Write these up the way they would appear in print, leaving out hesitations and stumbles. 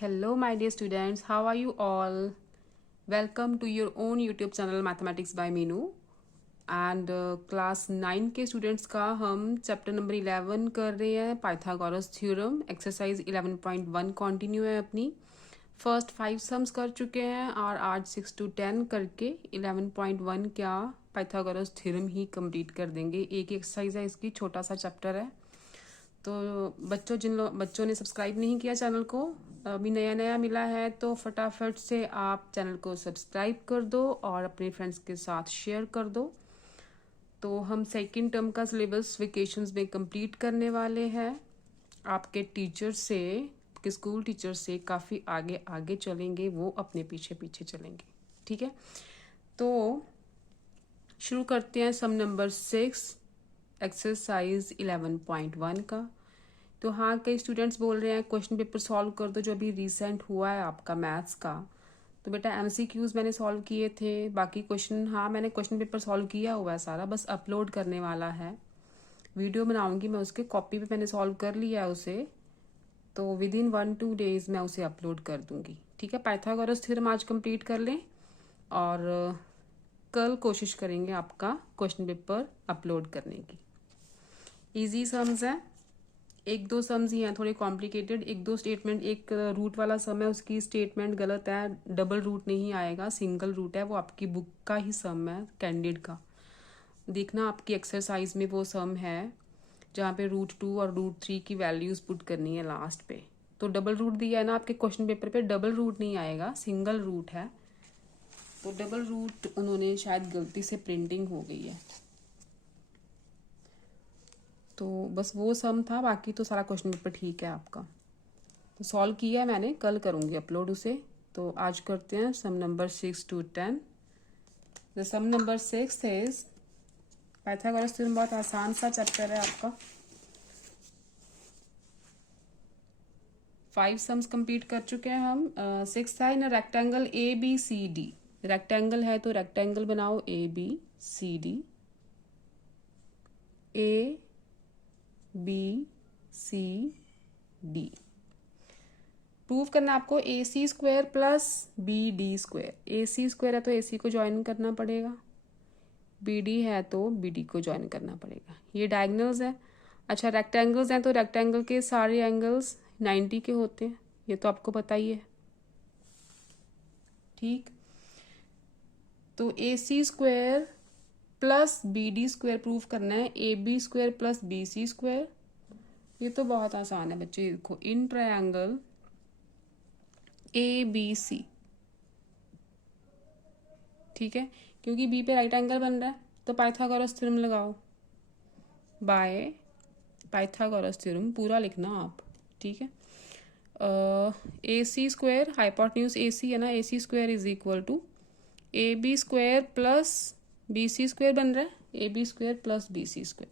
Hello, my dear students. How are you all? Welcome to your own YouTube channel Mathematics by Meenu. And class 9 के students का हम chapter number 11 कर रहे हैं Pythagoras theorem exercise 11.1 continue है अपनी first 5 sums कर चुके हैं और आज 6 to 10 करके 11.1 क्या पाइथागोरस थ्योरम ही कंप्लीट कर देंगे। एक एक्सरसाइज है इसकी, छोटा सा चैप्टर है। तो बच्चों ने सब्सक्राइब नहीं किया चैनल को, अभी नया नया मिला है, तो फटाफट से आप चैनल को सब्सक्राइब कर दो और अपने फ्रेंड्स के साथ शेयर कर दो। तो हम सेकंड टर्म का सिलेबस वेकेशंस में कंप्लीट करने वाले हैं। आपके टीचर से, आपके स्कूल टीचर से काफ़ी आगे आगे चलेंगे, वो अपने पीछे पीछे चलेंगे। ठीक है, तो शुरू करते हैं सम नंबर 6 एक्सरसाइज 11.1 का। तो हाँ, कई स्टूडेंट्स बोल रहे हैं क्वेश्चन पेपर सॉल्व कर दो जो अभी रिसेंट हुआ है आपका मैथ्स का। तो बेटा MCQs मैंने सॉल्व किए थे, बाकी क्वेश्चन हाँ मैंने क्वेश्चन पेपर सॉल्व किया हुआ है सारा, बस अपलोड करने वाला है। वीडियो बनाऊंगी मैं उसके, कॉपी पे मैंने सॉल्व कर लिया है उसे, तो विद इन 1-2 डेज मैं उसे अपलोड कर दूंगी। ठीक है, पाइथागोरस थ्योरम आज कंप्लीट कर लें और कल कोशिश करेंगे आपका क्वेश्चन पेपर अपलोड करने की। इजी सम्स है, एक दो सम्स ही हैं थोड़े कॉम्प्लिकेटेड, एक दो स्टेटमेंट, एक रूट वाला सम है उसकी स्टेटमेंट गलत है, डबल रूट नहीं आएगा, सिंगल रूट है, वो आपकी बुक का ही सम है कैंडिड का। देखना आपकी एक्सरसाइज में वो सम है जहाँ पे √2 और √3 की वैल्यूज पुट करनी है लास्ट पे। तो डबल रूट दिया है ना आपके क्वेश्चन पेपर पे, डबल रूट नहीं आएगा, सिंगल रूट है। तो डबल रूट उन्होंने शायद गलती से प्रिंटिंग हो गई है, तो बस वो सम था, बाकी तो सारा क्वेश्चन पेपर ठीक है आपका। तो सॉल्व किया है मैंने, कल करूँगी अपलोड उसे। तो आज करते हैं sum number 6 to 10। The sum number 6 is, Pythagoras theorem बहुत आसान सा चैप्टर है आपका। 5 सम्स कंप्लीट कर चुके हैं हम। 6 था इन रेक्टेंगल ABCD। रेक्टेंगल है तो रेक्टेंगल बनाओ ABCD, ABCD। प्रूव करना आपको AC² प्लस BD²। AC² है तो AC को ज्वाइन करना पड़ेगा, BD है तो BD को ज्वाइन करना पड़ेगा। ये डायगनल्स है। अच्छा, रेक्टेंगल्स हैं तो रेक्टेंगल के सारे एंगल्स 90 के होते हैं, ये तो आपको पता ही है। ठीक, तो AC² प्लस BD² प्रूव करना है, AB² प्लस BC²। ये तो बहुत आसान है बच्चे, देखो इन ट्रायंगल ABC, ठीक है, क्योंकि B पे राइट एंगल बन रहा है तो पाइथागोरस थ्योरम लगाओ, बाय पाइथागोरस थ्योरम पूरा लिखना आप। ठीक है, AC² हाइपोटेन्यूज AC है ना, AC² is equal to AB² plus BC² बन रहा है, AB² plus BC²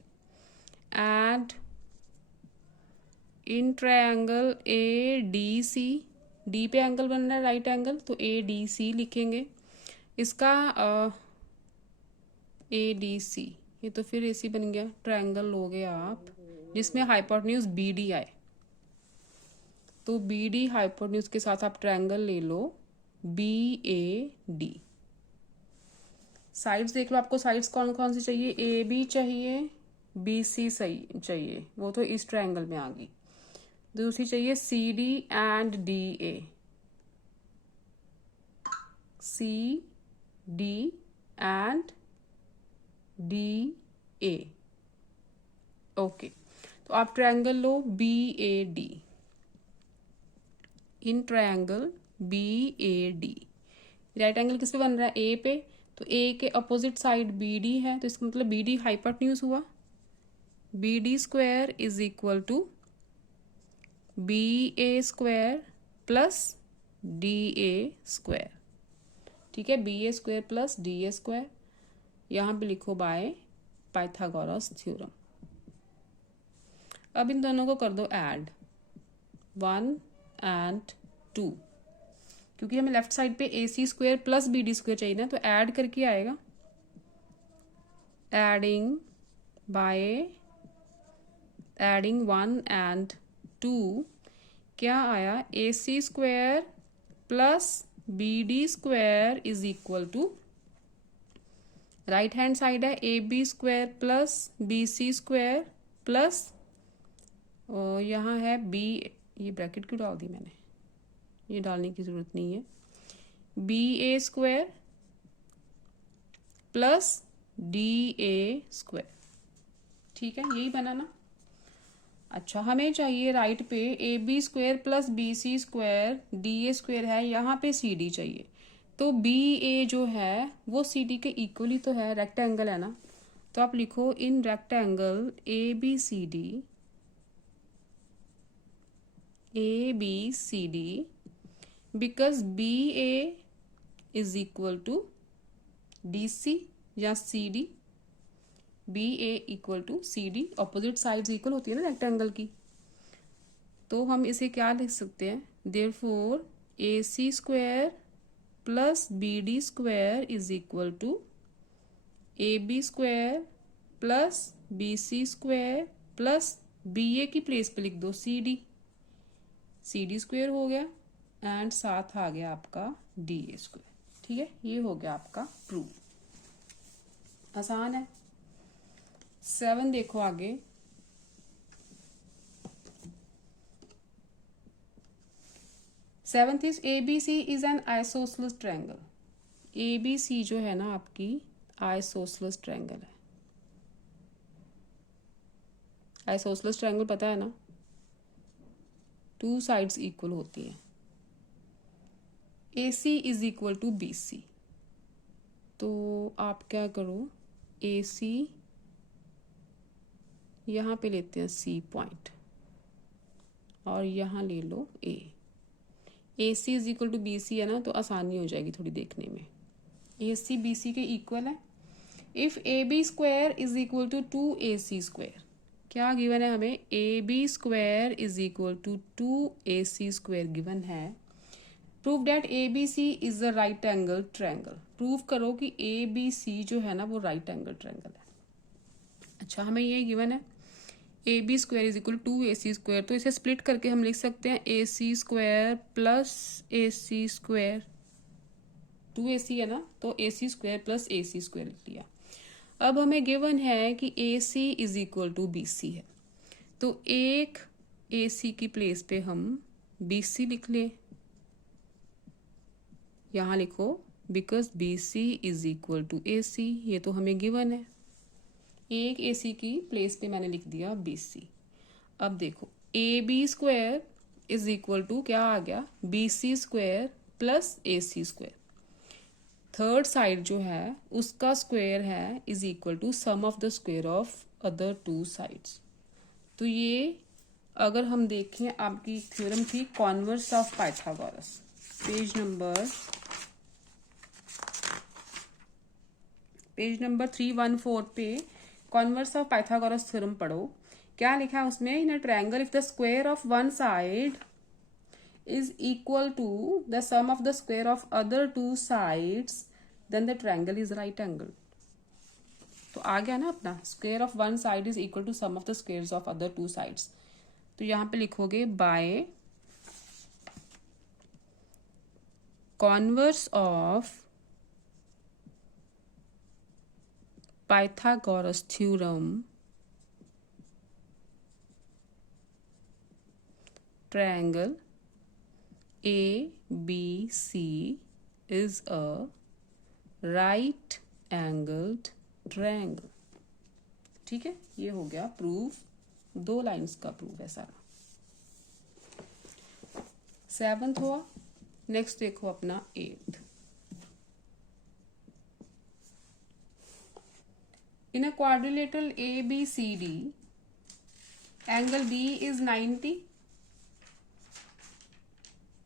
and in triangle ADC, D पे एंगल बन रहा है राइट एंगल तो ADC लिखेंगे। इसका ADC, ये तो फिर AC बन गया, ट्रायंगल लोगे आप जिसमें हाइपोटेन्यूज BD आए, तो BD हाइपोटेन्यूज के साथ आप ट्रायंगल ले लो BAD। साइड्स देख लो, आपको साइड्स कौन कौन सी चाहिए, AB चाहिए, BC सही चाहिए, वो तो इस ट्रायंगल में आ गई। दूसरी चाहिए CD and DA, CD and DA। Okay, तो आप triangle low BAD, in triangle BAD right angle किस पे बन रहा है, A पे, तो A के अपोजिट साइड BD है, तो इसका मतलब BD हाइपोटेन्यूज हुआ। BD² is equal to BA² plus DA²। ठीक है, BA² प्लस DA², यहाँ पे लिखो बाय पाइथागोरस थ्योरम। अब इन दोनों को कर दो ऐड, 1 and 2, क्योंकि हमें लेफ्ट साइड पे AC² प्लस BD² चाहिए ना, तो ऐड करके आएगा, एडिंग बाय एडिंग 1 and 2 क्या आया, A C square plus B D square is equal to, right hand side है A B square plus B C square plus, और यहाँ है बी, ये ब्रैकेट क्यों डाल दी मैंने, ये डालने की ज़रूरत नहीं है, B A square plus D A square. ठीक है, यही बना ना। अच्छा, हमें चाहिए राइट पे A B square plus B C square D A square है, यहाँ पे सी डी चाहिए। तो बी ए जो है वो सी डी के इक्वली तो है, रेक्टेंगल है ना, तो आप लिखो in rectangle A B C D, A B C D, because B A is equal to D C या C D, B A equal to C D, opposite sides equal होती है ना रेक्टेंगल की। तो हम इसे क्या लिख सकते हैं, therefore A C square plus B D square is equal to A B square plus B C square plus B A की प्लेस पे लिख दो सी डी स्क्वायर हो गया, एंड साथ आ गया आपका डी ए स्क्वायर। ठीक है, ये हो गया आपका प्रूफ। आसान है। 7 देखो आगे, seventh is A B C is an isosceles triangle. A B C जो है ना आपकी आइसोसेलेस ट्रायंगल है। आइसोसेलेस ट्रायंगल पता है ना, 2 साइड्स इक्वल होती हैं। A C is equal to B C, तो आप क्या करो, ए सी यहाँ पे लेते हैं सी पॉइंट, और यहाँ ले लो A C is equal to B C है ना, तो आसानी हो जाएगी थोड़ी देखने में। ए सी बी सी के इक्वल है। If A B square is equal to 2ac square, क्या गिवन है हमें, A B square is equal to 2ac square given है। Prove that A B C is a right angle triangle. Prove करो कि ए B C जो है ना वो राइट एंगल ट्रायंगल है। अच्छा, हमें ये गिवन है A B square is equal to A C square, तो इसे स्प्लिट करके हम लिख सकते हैं A C square plus A C square, 2ac है ना, तो A C square plus A C square लिख लिया। अब हमें गिवन है कि A C is equal to B C है, तो एक ए सी की प्लेस पे हम बी सी लिख लें। यहाँ लिखो because B C is equal to A C, ये तो हमें गिवन है। एक ए सी की प्लेस पे मैंने लिख दिया बी सी। अब देखो A B square is equal to क्या आ गया, B C square plus A C square. Third side जो है उसका स्क्वायर है is equal to sum of the square of other 2 sides. तो ये अगर हम देखें, आपकी थ्योरम थी converse of Pythagoras, page number 314 पे कॉन्वर्स ऑफ पाइथागोरस थ्योरम पढ़ो। क्या लिखा है उसमें, in a triangle if the square of one side is equal to the sum of the square of other 2 sides, then the triangle is right angle। तो आ गया ना अपना, square of one side is equal to sum of the squares of other 2 sides. तो यहाँ पे लिखोगे by converse of Pythagoras theorem triangle A B C is a right angled triangle। ठीक है, ये हो गया प्रूफ, 2 लाइंस का प्रूफ है सारा। 7th हुआ। नेक्स्ट देखो अपना 8th। In a quadrilateral ABCD angle B is 90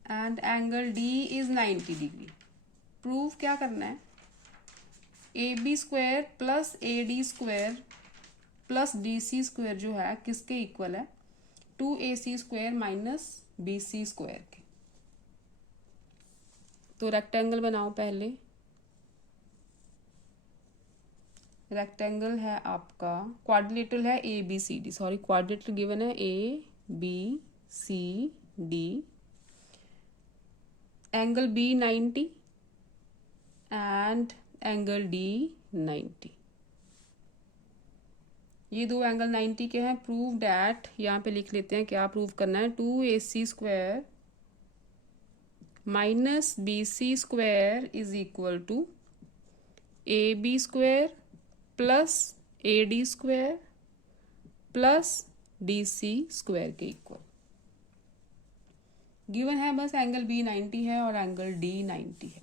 and angle D is 90 degree. Proof क्या करना है, A B square plus A D square plus D C square जो है किसके इक्वल है, 2ac square minus B C square के। तो rectangle बनाओ पहले। रेक्टेंगल है आपका, क्वाड्रिलेटरल है A B C D, sorry quadrilateral given है A B C D, angle B 90 and angle D 90। ये दो एंगल 90 के हैं। प्रूव डैट, यहाँ पे लिख लेते हैं क्या प्रूव करना है, 2ac² minus bc² is equal to ab² plus ad² plus dc² के इक्वल। गिवन है बस एंगल बी 90 है और एंगल डी 90 है।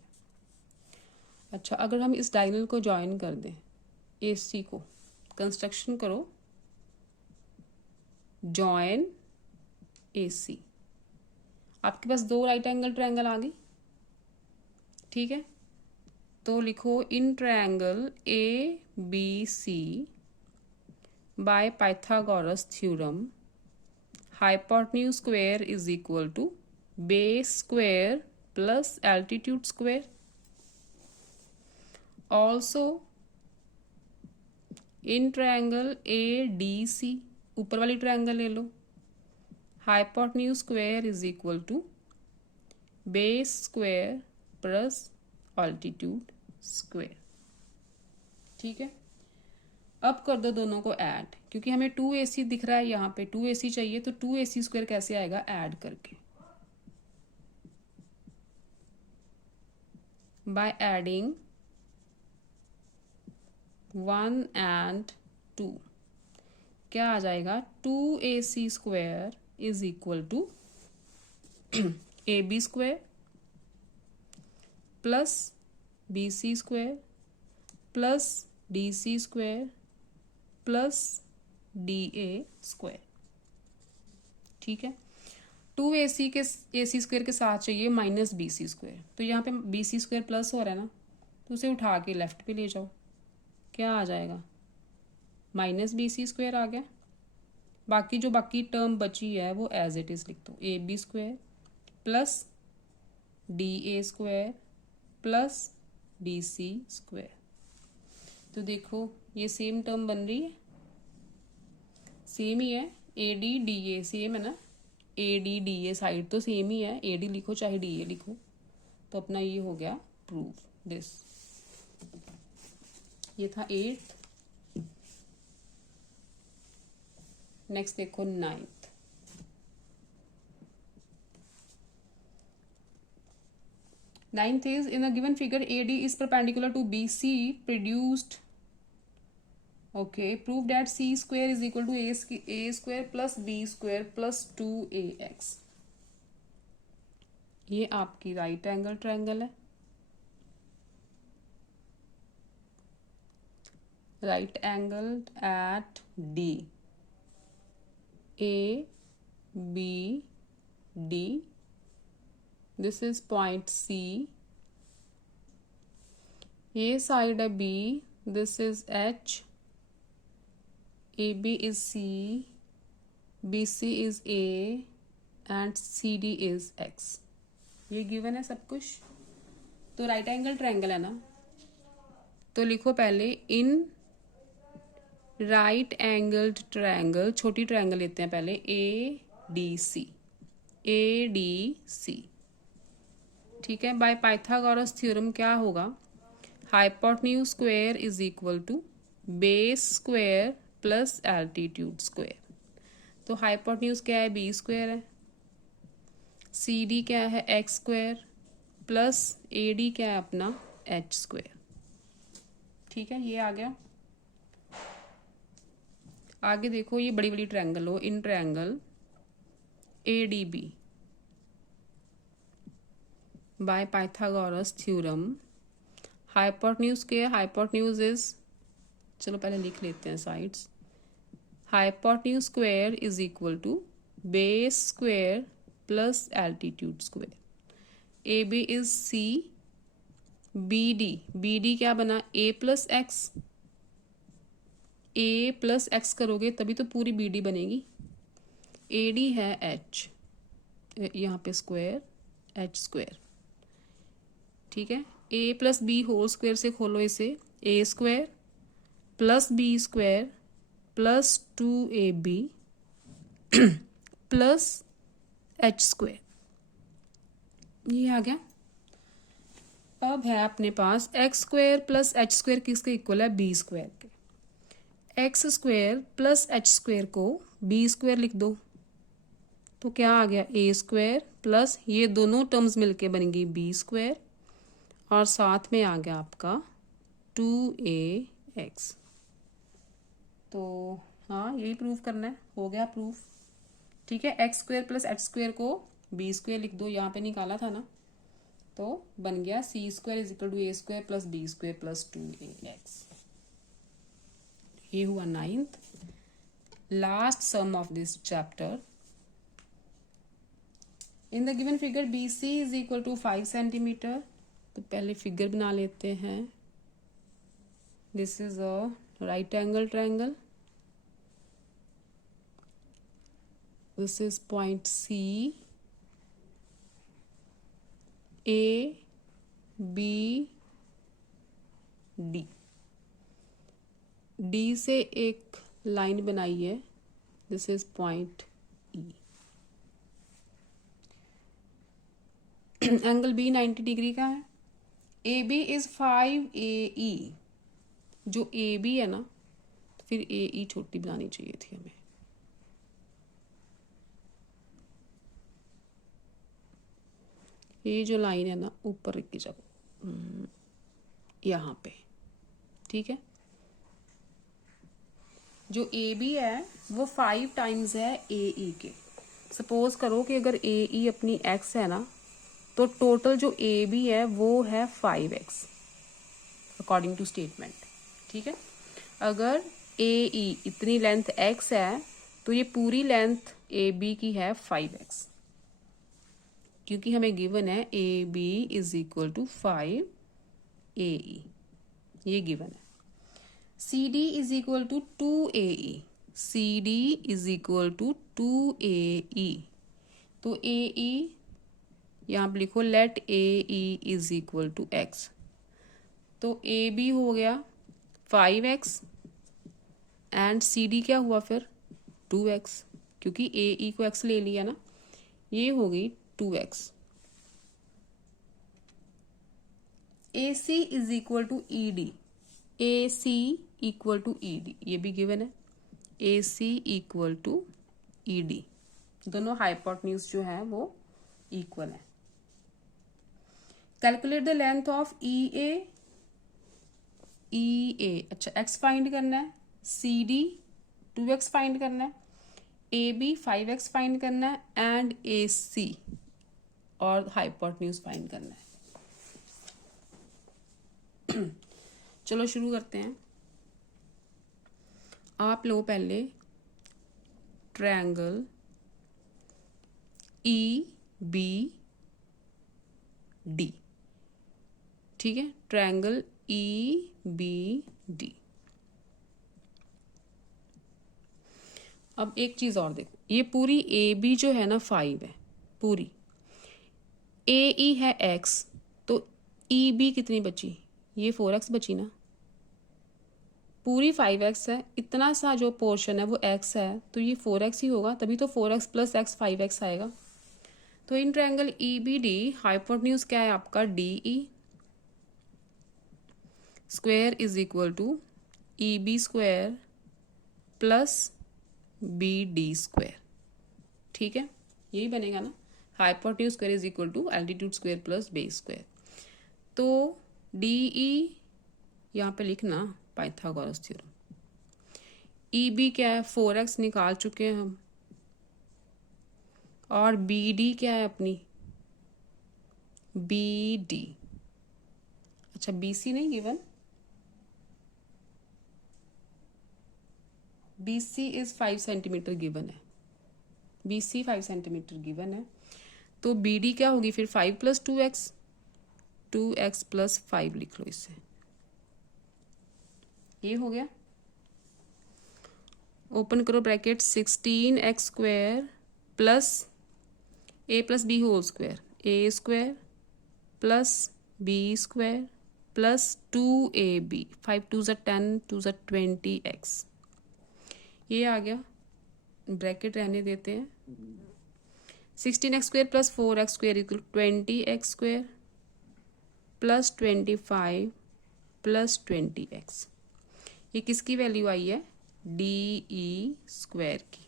अच्छा, अगर हम इस डायगोनल को ज्वाइन कर दें, AC को कंस्ट्रक्शन करो, जॉइन AC, आपके पास दो राइट एंगल ट्रायंगल आ गई। ठीक है, तो लिखो in triangle ABC by Pythagoras theorem hypotenuse square is equal to base square plus altitude square. Also in triangle ADC, ऊपर वाली ट्रायंगल ले लो, hypotenuse square is equal to base square plus altitude square. ठीक है, अब कर दो दोनों को ऐड, क्योंकि हमें 2ac दिख रहा है, यहाँ पे 2ac चाहिए, तो 2ac² कैसे आएगा, ऐड करके, बाय एडिंग 1 and 2 क्या आ जाएगा, 2ac² is equal to ab² plus bc² plus dc² plus da²। ठीक है, 2ac के ac² के साथ चाहिए माइनस bc², तो यहाँ पे bc² प्लस हो रहा है ना, तो उसे उठा के लेफ्ट पे ले जाओ, क्या आ जाएगा, माइनस bc² आ गया। बाकी जो बाकी टर्म बची है वो एज इट इज लिख दो, ab² plus da² plus bc²। तो देखो ये सेम टर्म बन रही है, सेम ही है, AD DA सेम है ना, AD DA साइड तो सेम ही है, AD लिखो चाहे DA लिखो, तो अपना ये हो गया प्रूव दिस। ये था 8th। नेक्स्ट देखो 9th। Ninth is, in a given figure AD is perpendicular to BC produced, okay, prove that c² is equal to a² plus b² plus 2ax। ये आपकी राइट एंगल ट्रायंगल है, right angle at D, ABD, this is point C, ये side है B, this is H, AB is C, BC is A and CD is X। ये given है सब कुछ। तो राइट एंगल ट्रायंगल है ना, तो लिखो पहले इन राइट एंगल्ड ट्रायंगल, छोटी ट्रायंगल लेते हैं पहले, ADC, ADC। ठीक है, बाय पाइथागोरस थ्योरम क्या होगा, hypotenuse square is equal to base square plus altitude square. तो हाइपोटेन्यूज क्या है, b² है, CD क्या है, x² प्लस AD क्या है अपना h²। ठीक है, ये आ गया। आगे देखो, ये बड़ी बड़ी ट्रायंगल हो, in triangle ADB by Pythagoras theorem hypotenuse के, हाइपोटेन्यूज इज, चलो पहले लिख लेते हैं sides, hypotenuse square is equal to base square plus altitude square. AB is C, BD क्या बना, A plus x, A plus x करोगे तभी तो पूरी BD बनेगी। AD है H, यहाँ पे स्क्वायर H²। ठीक है, A plus B whole square से खोलो इसे, A² plus B² plus 2AB plus H square, ये आ गया। अब है अपने पास X square plus H square किसके इक्वल है, बी स्क्वेयर के। X square plus H square को बी स्क्वेयर लिख दो, तो क्या आ गया, ए स्क्वेयर प्लस ये दोनों टर्म्स मिलके बनेंगी बी स्क्वेयर, और साथ में आ गया आपका 2ax। तो हाँ, यही प्रूव करना है, हो गया प्रूफ। ठीक है, x square plus H square को बी स्क्वेयर लिख दो, यहाँ पे निकाला था ना, तो बन गया C square is equal to A square plus B square plus 2ax। ये हुआ 9th, last sum of this chapter. In the given figure B C is equal to 5 centimetre. तो पहले फिगर बना लेते हैं। This is a right angle triangle, this is point C, A B D, D से एक line बनाई है, this is point E. Angle B 90 degree का है। ए बी इज 5AE, जो ए बी है ना, तो फिर AE छोटी बनानी चाहिए थी हमें। ये जो लाइन है ना, ऊपर रखी जगह यहाँ पे, ठीक है। जो ए बी है वो 5 टाइम्स है AE के। सपोज करो कि अगर AE अपनी x है ना, तो टोटल जो ए बी है वो है 5x अकॉर्डिंग टू स्टेटमेंट, ठीक है। अगर AE इतनी लेंथ x है, तो ये पूरी लेंथ AB की है 5x, क्योंकि हमें गिवन है AB is equal to 5AE, ये गिवन है। CD is equal to 2AE, CD is equal to 2AE, तो AE यहाँ पे लिखो let AE is equal to x, तो AB हो गया 5x एंड CD क्या हुआ फिर 2x, क्योंकि AE को x ले लिया ना, ये हो गई 2x। AC is equal to ED, AC equal to ED, ये भी गिवन है, AC इक्वल टू ED, दोनों हाइपोटेन्यूज जो है वो इक्वल है। Calculate the length of EA, अच्छा x फाइंड करना है, CD 2x फाइंड करना है, AB 5x फाइंड करना है, एंड AC और हाइपोटेन्यूज फाइंड करना है। चलो शुरू करते हैं। आप लो पहले ट्रायंगल EBD, ठीक है, ट्रायंगल EBD। अब एक चीज और देखो, ये पूरी AB जो है ना 5 है पूरी, AE है x, तो EB कितनी बची, ये 4x बची ना, पूरी 5x है, इतना सा जो पोर्शन है वो x है, तो ये 4x ही होगा, तभी तो 4x प्लस x 5x आएगा। तो इन ट्रायंगल EBD हाइपोटेन्यूज क्या है आपका DE square is equal to EB square plus BD square, ठीक है, यही बनेगा ना, hypotenuse square is equal to altitude square plus base square. तो DE यहाँ पे लिखना पाइथागोरस थ्योरम। EB क्या है 4x निकाल चुके हैं हम, और BD क्या है अपनी BD, अच्छा BC नहीं given, BC is 5 centimetre given है, BC 5 सेंटीमीटर गिवन है, तो BD क्या होगी फिर 5 प्लस 2x, 2x प्लस 5 लिख लो इससे, ये हो गया। ओपन करो bracket, 16x square plus a plus B whole square, a square plus b square plus 2ab, 5 2 ज़ा 10 2 ज़ा 20x, ये आ गया। ब्रैकेट रहने देते हैं, 16x² plus 4x² equal 20x² plus 25 plus 20x। ये किसकी वैल्यू आई है? DE² की।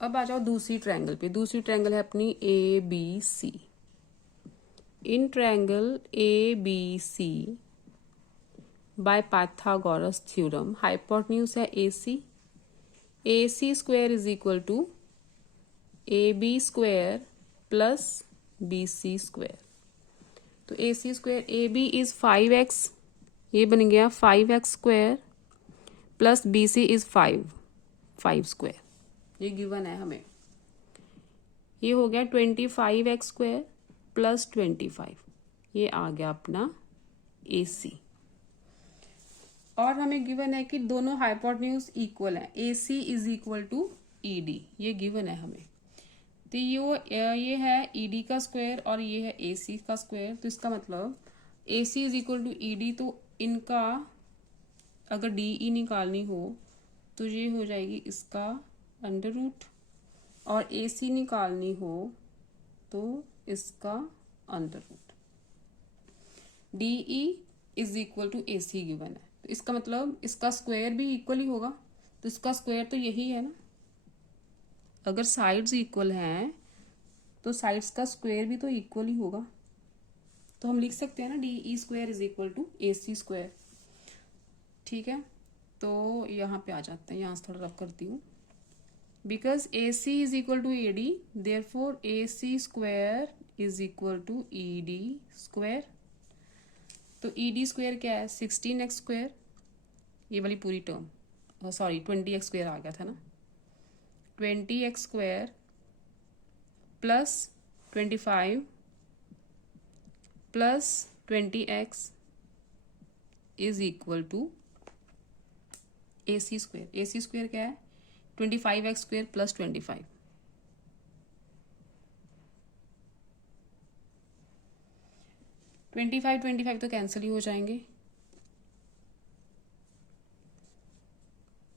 अब आ जाओ दूसरी ट्रायंगल पे। दूसरी ट्रायंगल है अपनी ABC। In triangle ABC by Pythagoras theorem hypotenuse है AC² is equal to AB² plus BC²। तो AC², AB इज 5x, ये बन गया 5x² plus BC is 5 square. ये गिवन है हमें। ये हो गया 25x² प्लस 25, ये आ गया अपना AC। और हमें गिवन है कि दोनों हाइपोटेन्यूज इक्वल है, AC is equal to ED, ये गिवन है हमें। तो ये है ED का स्क्वायर और ये है AC का स्क्वायर। तो इसका मतलब AC is equal to ED, तो इनका अगर DE निकालनी हो तो ये हो जाएगी इसका अंडर रूट, और AC निकालनी हो तो इसका under root. DE is equal to AC given है, तो इसका मतलब इसका स्क्वायर भी इक्वल ही होगा। तो इसका स्क्वायर तो यही है ना, अगर साइड्स इक्वल हैं तो साइड्स का स्क्वायर भी तो इक्वल ही होगा। तो हम लिख सकते हैं ना DE² is equal to AC²। ठीक है, तो यहाँ पे आ जाते हैं, यहाँ से थोड़ा रफ करती हूँ। Because AC is equal to AD, therefore AC² is equal to ED²। तो ED² क्या है? 16x², ये वाली पूरी टर्म, सॉरी 20x² आ गया था ना, 20x² plus 25 plus 20x is equal to AC²। AC² क्या है? 25x² plus 25। ट्वेंटी फाइव तो कैंसिल ही हो जाएंगे।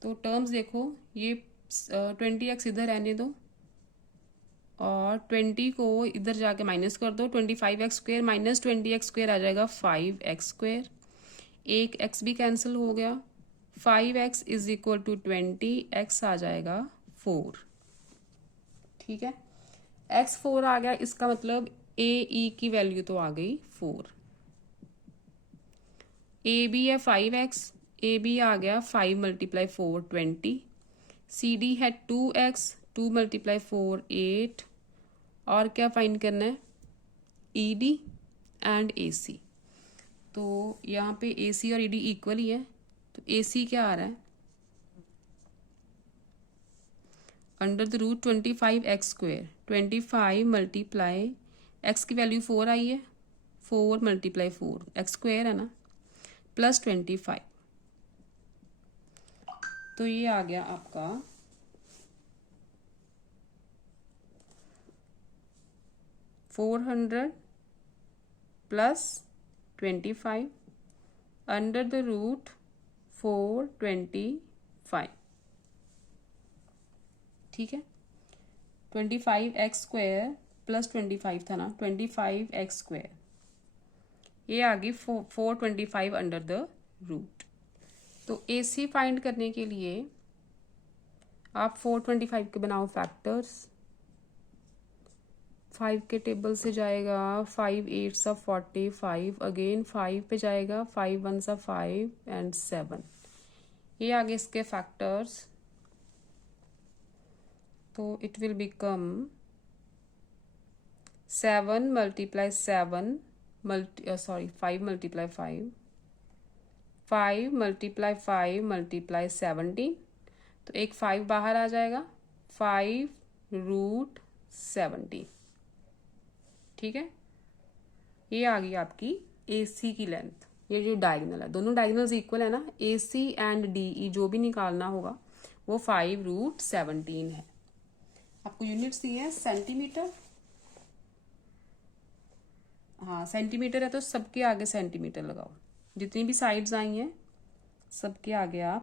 तो टर्म्स देखो, ये 20x इधर रहने दो और 20 को इधर जाके माइनस कर दो। 25x² माइनस 20x² आ जाएगा 5x²। एक x भी कैंसिल हो गया। 5x is equal to 20, x आ जाएगा 4। ठीक है, x 4 आ गया, इसका मतलब AE की वैल्यू तो आ गई 4। AB है 5x, AB आ गया 5 मल्टीप्लाई 4 20। CD है 2x, 2 मल्टीप्लाई 4 8। और क्या फाइंड करना है? ED and AC। तो यहाँ पे AC और ED इक्वल ही है, तो AC क्या आ रहा है? Under the root 25x²। 25 multiply x की वैल्यू 4 आई है, 4 मल्टीप्लाई 4 x² है ना, प्लस 25। तो ये आ गया आपका 400 प्लस 25 अंडर द रूट 425। ठीक है, 25x² प्लस 25 था ना, 25x², ये आ गई 425 अंडर द रूट। तो AC फाइंड करने के लिए आप 425 के बनाओ फैक्टर्स। 5 के टेबल से जाएगा 5 8 45, अगेन 5 पे जाएगा 5 1 5 एंड 7। ये आगे इसके फैक्टर्स, तो it will become 7 multiply 7 5 multiply 5, 5 multiply 5 multiply 17। तो एक 5 बाहर आ जाएगा, 5 रूट 17। ठीक है, ये आ गई आपकी AC की लेंथ। ये जो डायगोनल है, दोनों डायगोनल्स इक्वल है ना, AC एंड DE जो भी निकालना होगा वो 5 रूट 17 है। आपको यूनिट्स दिए हैं सेंटीमीटर, हाँ सेंटीमीटर है तो सबके आगे सेंटीमीटर लगाओ। जितनी भी साइड्स आई हैं सबके आगे आप